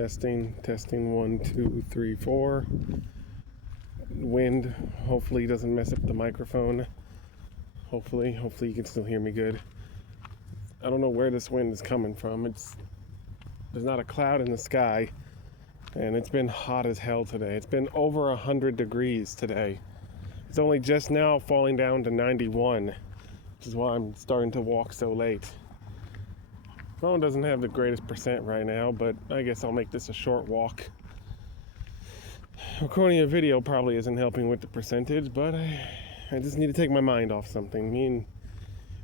Testing 1, 2, 3, 4. Wind hopefully doesn't mess up the microphone. Hopefully you can still hear me good. I don't know where this wind is coming from. There's not a cloud in the sky, and it's been hot as hell today. It's been over 100 degrees today. It's only just now falling down to 91, which is why I'm starting to walk so late. Phone doesn't have the greatest percent right now, but I guess I'll make this a short walk. Recording a video probably isn't helping with the percentage, but I just need to take my mind off something. Me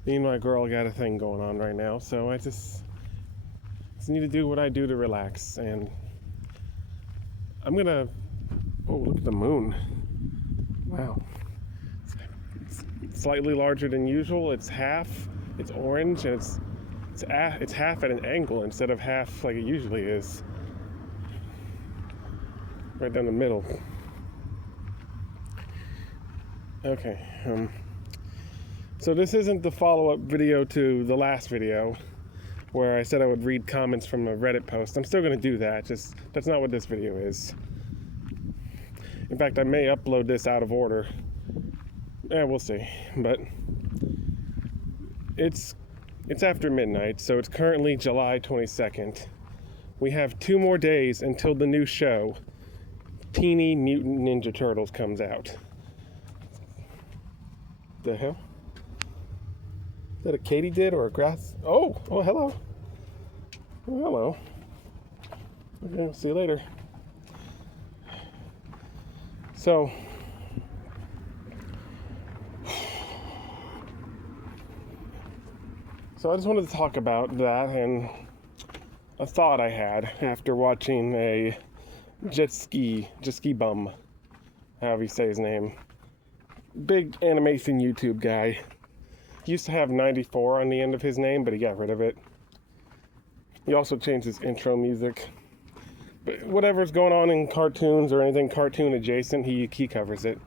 and my girl got a thing going on right now, so I just need to do what I do to relax. And I'm gonna, oh, look at the moon. Wow. It's slightly larger than usual. It's half, it's orange, and it's half at an angle instead of half like it usually is. Right down the middle. Okay, so this isn't the follow-up video to the last video where I said I would read comments from a Reddit post. I'm still going to do that, just that's not what this video is. In fact, I may upload this out of order. Yeah, we'll see. But it's after midnight, so it's currently July 22nd. We have 2 more days until the new show, Teeny Mutant Ninja Turtles, comes out. The hell? Is that a katydid or a grass? Oh, hello. Oh, hello. Okay, I'll see you later. So, I just wanted to talk about that and a thought I had after watching a jet ski bum, however you say his name. Big animation YouTube guy. He used to have 94 on the end of his name, but he got rid of it. He also changed his intro music. But whatever's going on in cartoons or anything cartoon adjacent, he covers it.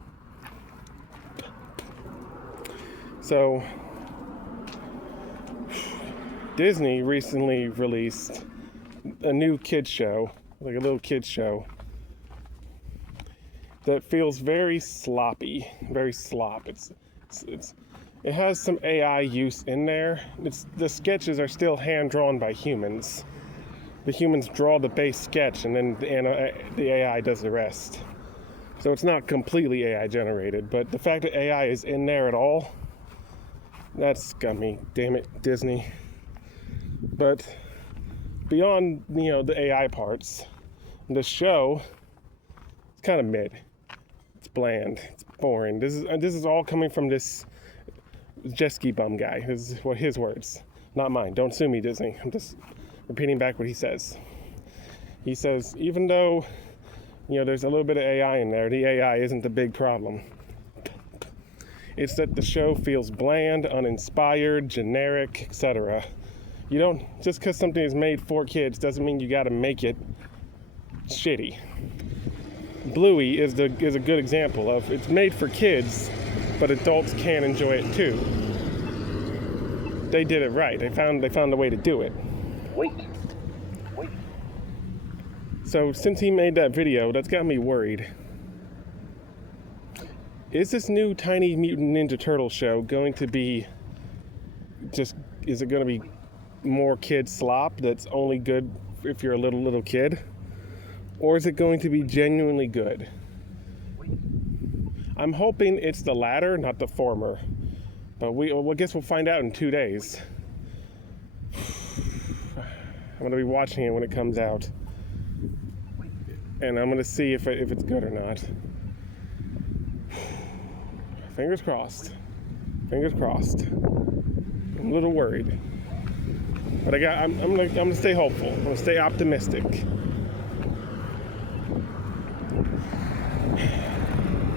So, Disney recently released a new kids show, like a little kids show, that feels very sloppy, very slop. It has some AI use in there. The sketches are still hand-drawn by humans. The humans draw the base sketch, and then the AI does the rest. So it's not completely AI generated, but the fact that AI is in there at all, that's got me. Damn it, Disney. But beyond, the AI parts, the show, it's kind of mid. It's bland. It's boring. This is all coming from this jet ski bum guy. This is his words, not mine. Don't sue me, Disney. I'm just repeating back what he says. He says, even though, there's a little bit of AI in there, the AI isn't the big problem. It's that the show feels bland, uninspired, generic, etc. You don't, just because something is made for kids doesn't mean you gotta make it shitty. Bluey is a good example of, it's made for kids, but adults can enjoy it too. They did it right. They found a way to do it. Wait. So since he made that video, that's got me worried. Is this new Tiny Mutant Ninja Turtle show going to be is it going to be more kid slop that's only good if you're a little kid? Or is it going to be genuinely good? I'm hoping it's the latter, not the former. But I guess we'll find out in 2 days. I'm going to be watching it when it comes out. And I'm going to see if it's good or not. Fingers crossed. Fingers crossed. I'm a little worried. But I'm going to stay hopeful. I'm going to stay optimistic.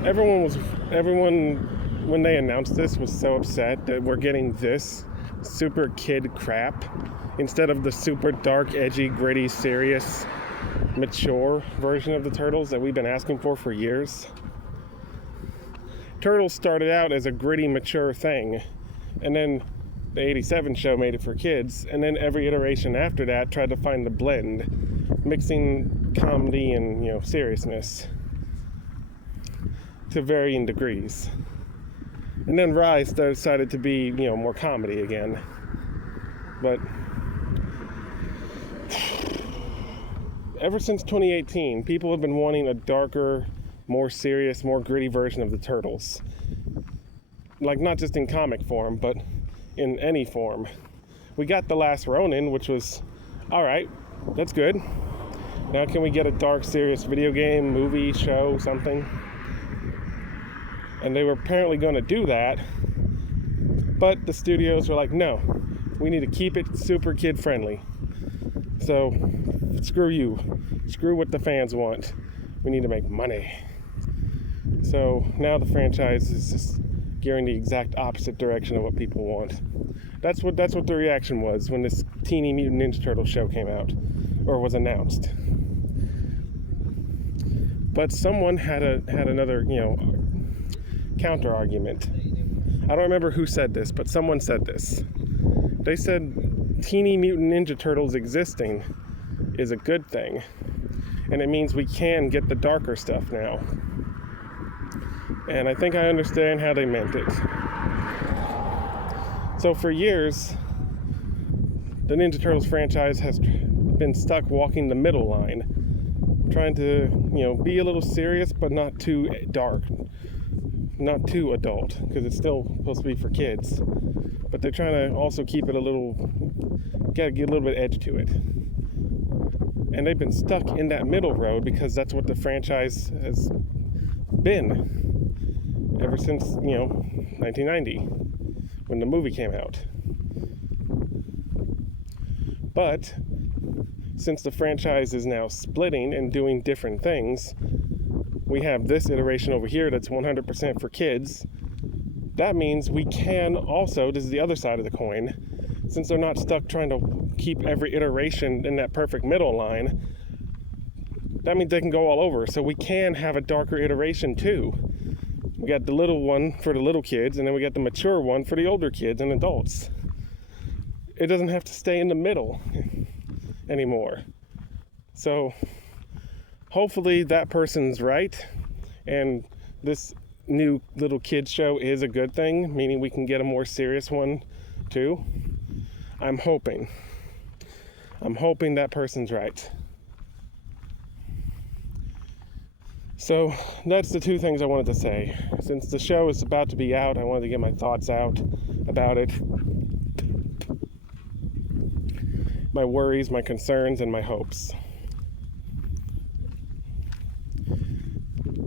Everyone, when they announced this, was so upset that we're getting this super kid crap instead of the super dark, edgy, gritty, serious, mature version of the Turtles that we've been asking for years. Turtles started out as a gritty, mature thing, and then the '87 show made it for kids, and then every iteration after that tried to find the blend. mixing comedy and, seriousness to varying degrees. And then Rise decided to be, more comedy again. But ever since 2018, people have been wanting a darker, more serious, more gritty version of the Turtles. Like, not just in comic form, but in any form. We got The Last Ronin, which was alright, that's good. Now can we get a dark, serious video game, movie, show, something? And they were apparently going to do that, but the studios were like, no, we need to keep it super kid-friendly. So, screw you. Screw what the fans want. We need to make money. So, now the franchise is just gearing the exact opposite direction of what people want. That's what the reaction was when this Teeny Mutant Ninja Turtle show came out, or was announced. But someone had another, counter argument. I don't remember who said this, but someone said this. They said Teeny Mutant Ninja Turtles existing is a good thing, and it means we can get the darker stuff now. And I think I understand how they meant it. So for years, the Ninja Turtles franchise has been stuck walking the middle line, trying to, be a little serious, but not too dark, not too adult, because it's still supposed to be for kids. But they're trying to also keep it get a little bit edge to it. And they've been stuck in that middle road because that's what the franchise has been ever since, 1990, when the movie came out. But since the franchise is now splitting and doing different things, we have this iteration over here that's 100% for kids. That means we can also, this is the other side of the coin, since they're not stuck trying to keep every iteration in that perfect middle line, that means they can go all over. So we can have a darker iteration too. We got the little one for the little kids, and then we got the mature one for the older kids and adults. It doesn't have to stay in the middle anymore. So hopefully that person's right, and this new little kids show is a good thing, meaning we can get a more serious one too. I'm hoping that person's right. So that's the two things I wanted to say. Since the show is about to be out, I wanted to get my thoughts out about it. My worries, my concerns, and my hopes.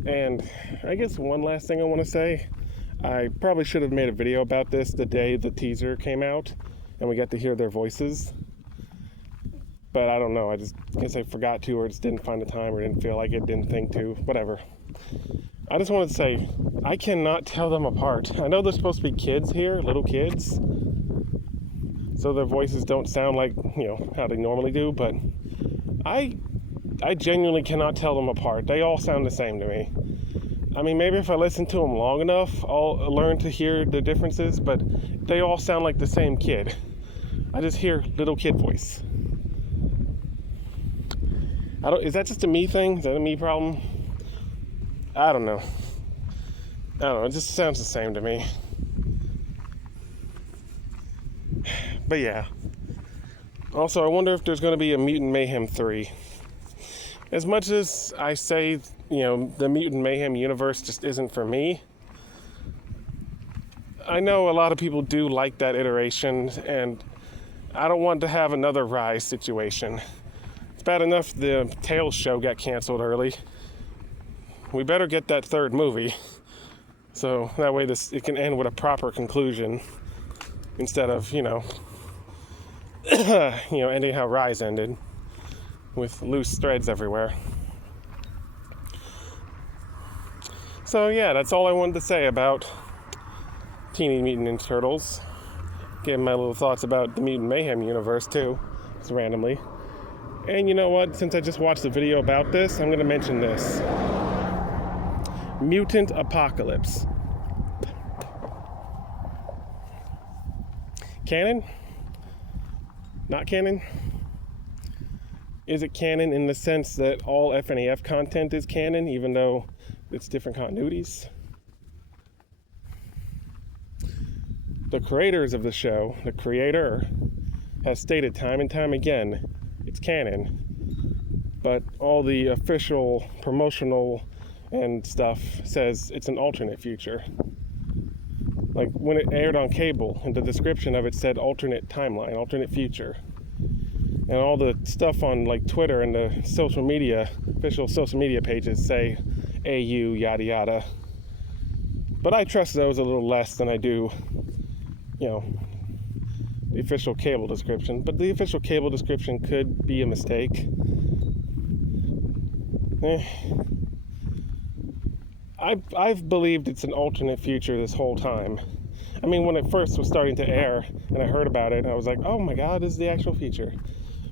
And I guess one last thing I want to say. I probably should have made a video about this the day the teaser came out and we got to hear their voices. But I don't know, I just guess I forgot to, or just didn't find the time, or didn't feel like it, didn't think to, whatever. I just wanted to say, I cannot tell them apart. I know they're supposed to be kids here, little kids, so their voices don't sound like, how they normally do, but I genuinely cannot tell them apart. They all sound the same to me. I mean, maybe if I listen to them long enough, I'll learn to hear the differences, but they all sound like the same kid. I just hear little kid voice. Is that just a me thing? Is that a me problem? I don't know. It just sounds the same to me. But yeah. Also, I wonder if there's going to be a Mutant Mayhem 3. As much as I say, the Mutant Mayhem universe just isn't for me, I know a lot of people do like that iteration, and I don't want to have another Rise situation. It's bad enough the Tales show got canceled early. We better get that third movie, so that way it can end with a proper conclusion, instead of, ending how Rise ended, with loose threads everywhere. So yeah, that's all I wanted to say about Teeny Mutant Ninja Turtles. Give my little thoughts about the Mutant Mayhem universe too, just randomly. And you know what? Since I just watched the video about this, I'm going to mention this. Mutant Apocalypse. Canon? Not canon? is it canon in the sense that all FNAF content is canon, even though it's different continuities? The creators of the show, the creator, has stated time and time again, it's canon. But all the official promotional and stuff says it's an alternate future. Like when it aired on cable, and the description of it said alternate timeline, alternate future. And all the stuff on like Twitter and the social media, official social media pages say AU, yada yada. But I trust those a little less than I do, the official cable description. But the official cable description could be a mistake. I've believed it's an alternate future this whole time. I mean, when it first was starting to air and I heard about it, I was like, oh my god, this is the actual future.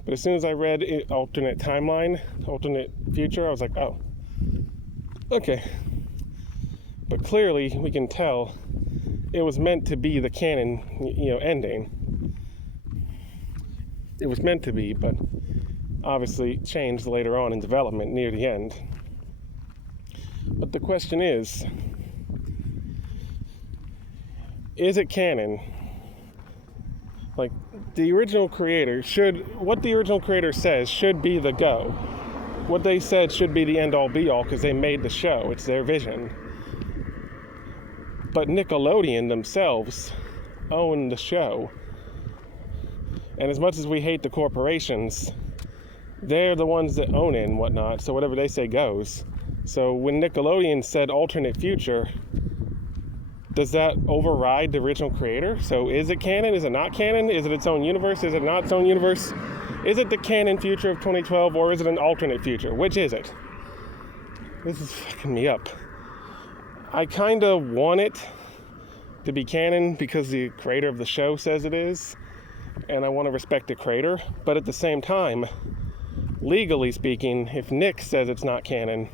But as soon as I read alternate timeline, alternate future, I was like, oh, okay. But clearly, we can tell it was meant to be the canon, ending. It was meant to be, but obviously changed later on in development near the end. But the question is it canon? Like, the original creator what the original creator says should be the go. What they said should be the end-all be-all because they made the show. It's their vision. But Nickelodeon themselves own the show. And as much as we hate the corporations, they're the ones that own it and whatnot, so whatever they say goes. So when Nickelodeon said alternate future, does that override the original creator? So is it canon? Is it not canon? Is it its own universe? Is it not its own universe? Is it the canon future of 2012 or is it an alternate future? Which is it? This is fucking me up. I kind of want it to be canon because the creator of the show says it is, and I want to respect the creator, but at the same time, legally speaking, if Nick says it's not canon,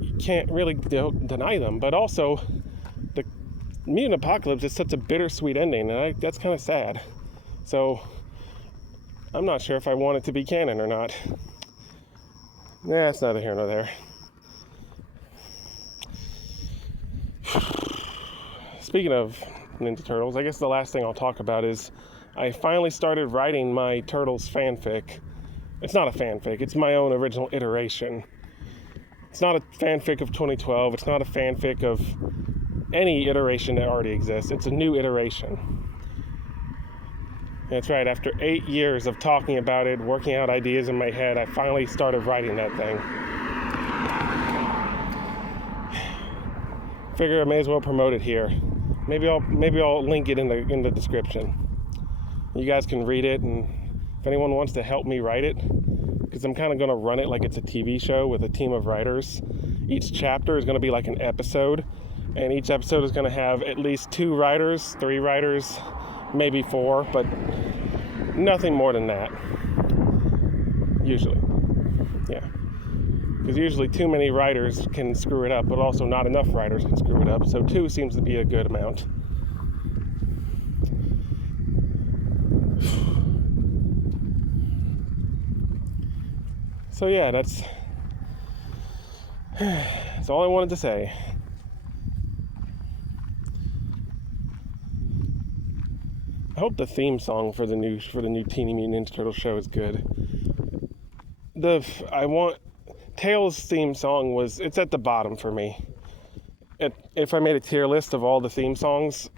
you can't really deny them. But also, the Mutant Apocalypse is such a bittersweet ending, and that's kind of sad. So, I'm not sure if I want it to be canon or not. Nah, it's neither here nor there. Speaking of Ninja Turtles, I guess the last thing I'll talk about is I finally started writing my Turtles fanfic. It's not a fanfic, it's my own original iteration. It's not a fanfic of 2012, it's not a fanfic of any iteration that already exists. It's a new iteration. That's right, after 8 years of talking about it, working out ideas in my head, I finally started writing that thing. Figure I may as well promote it here. Maybe I'll link it in the description. You guys can read it, and if anyone wants to help me write it, because I'm kind of going to run it like it's a TV show with a team of writers. Each chapter is going to be like an episode, and each episode is going to have at least 2 writers, 3 writers, maybe 4, but nothing more than that. Usually. Yeah. Because usually too many writers can screw it up, but also not enough writers can screw it up, so 2 seems to be a good amount. So yeah, that's all I wanted to say. I hope the theme song for the new Teeny Mutant Ninja Turtle show is good. Tails' theme song it's at the bottom for me. If I made a tier list of all the theme songs,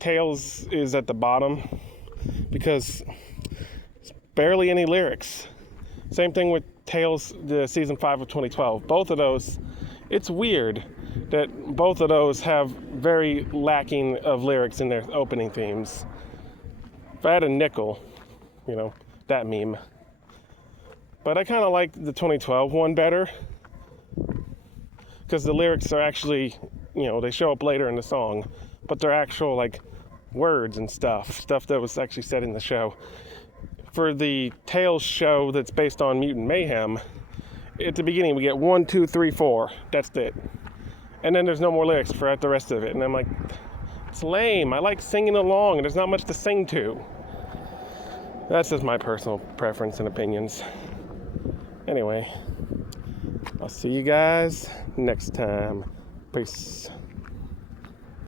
Tails is at the bottom because there's barely any lyrics. Same thing with Tails, the season 5 of 2012. Both of those, it's weird that both of those have very lacking of lyrics in their opening themes. If I had a nickel, that meme. But I kind of like the 2012 one better because the lyrics are actually, they show up later in the song, but they're actual words and stuff that was actually said in the show. For the Tails show that's based on Mutant Mayhem, at the beginning we get 1, 2, 3, 4. That's it. And then there's no more lyrics for the rest of it. And I'm like, it's lame. I like singing along, and there's not much to sing to. That's just my personal preference and opinions. Anyway, I'll see you guys next time. Peace.